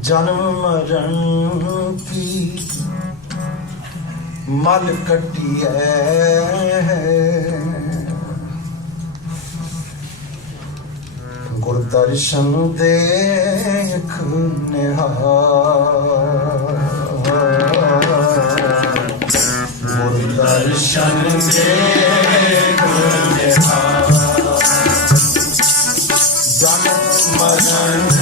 ਜਨਮ ਮਰਨ ਕੀ ਮਲ ਕਟੀਐ। ਗੁਰ ਦਰਸ਼ਨ ਦੇਖ ਨਿਹਾਰ। ਗੁਰ ਦਰਸ਼ਨ ਦੇਖ ਨਿਹਾਰ। ਜਨਮ ਮਰਨ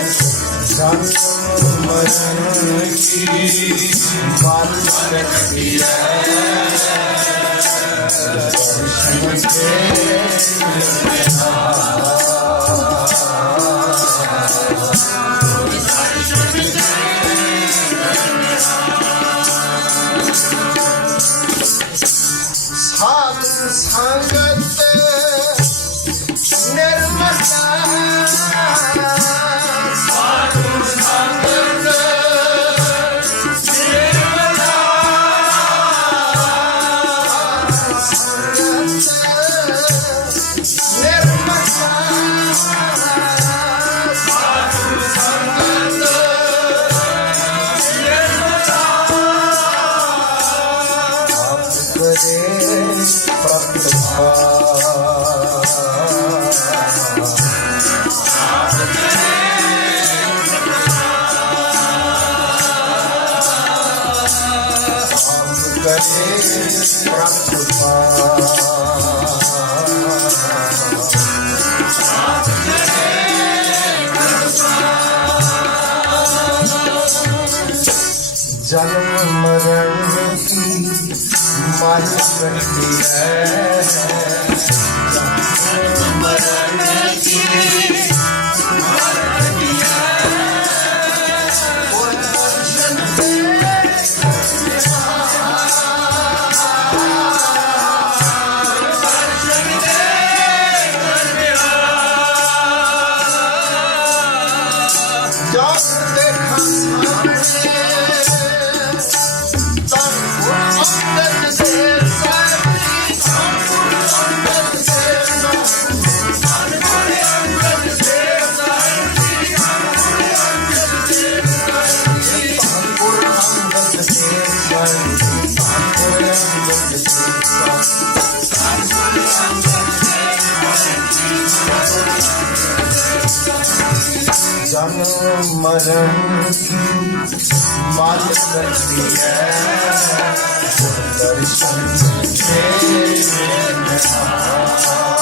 ਮਰਨ ਮਨ ਕਟੀ ਹੈ ਜਨਮ ਕੀ ਮਨ ਕਟੀ ਹੈ ਸੰਗਤ ਆਪ ਕਰੇ ਪ੍ਰਤਿਭਾ ਜਨਮ ਮਰਨ ਕੀ ਮਰਨ ਕੀ ਮਾਲ ਹੈ ਦਰਸ਼ਨ ਦੇ ਸਤਿਗੁਰ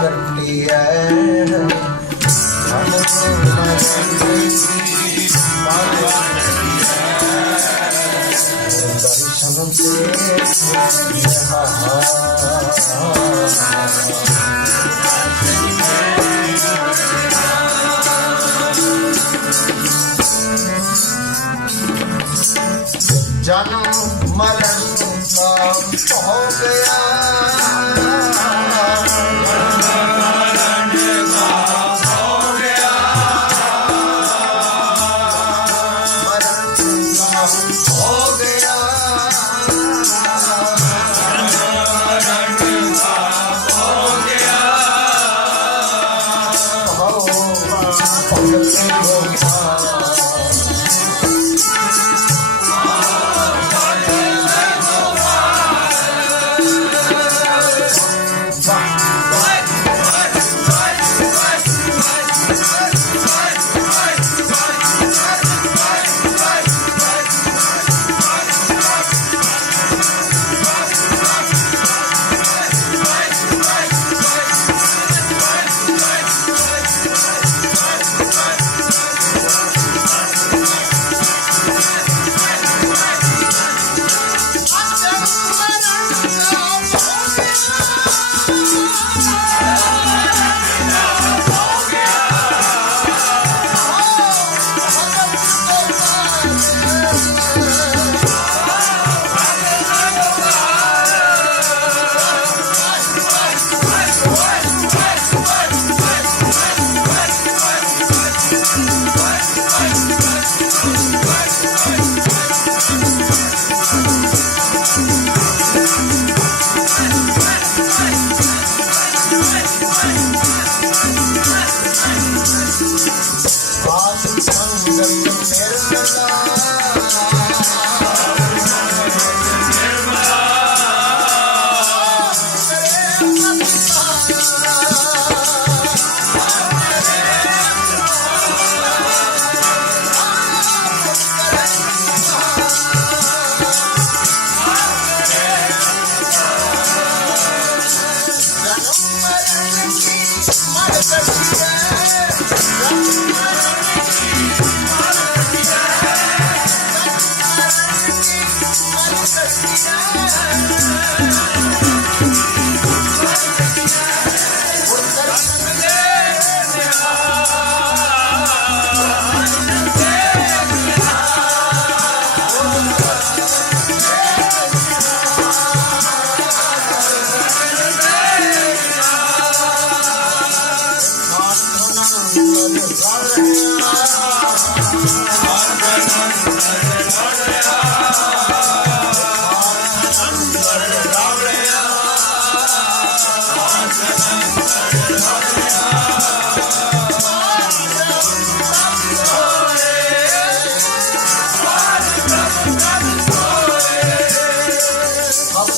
बटिया दर्शन जन्म मरण का हो गया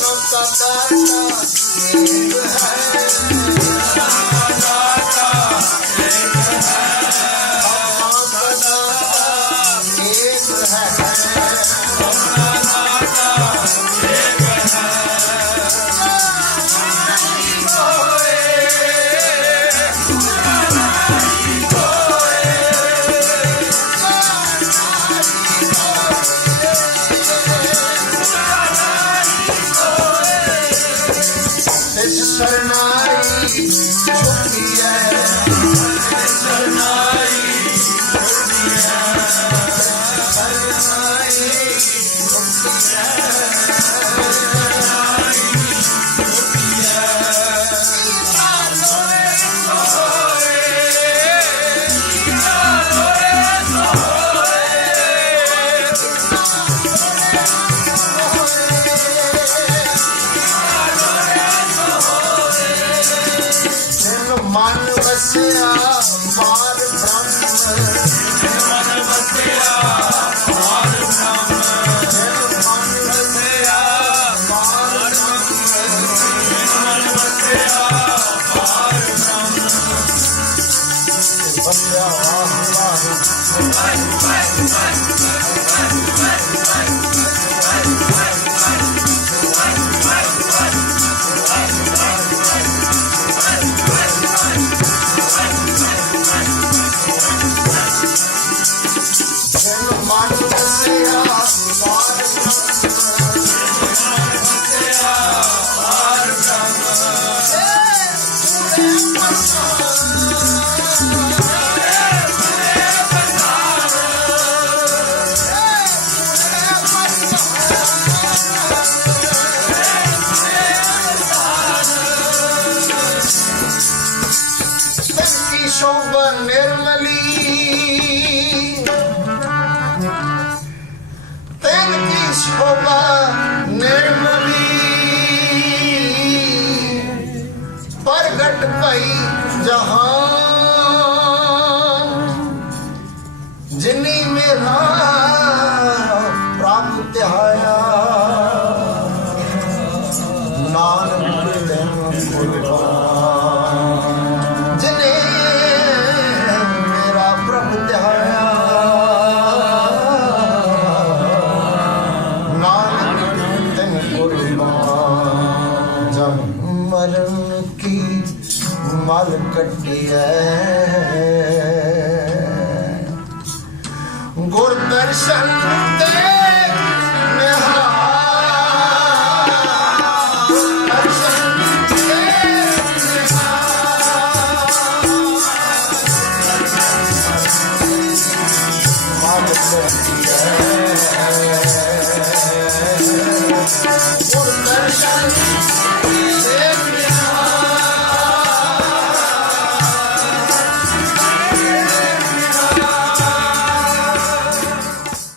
अपना दादा एक है शरणाई छुट्टी है আনতে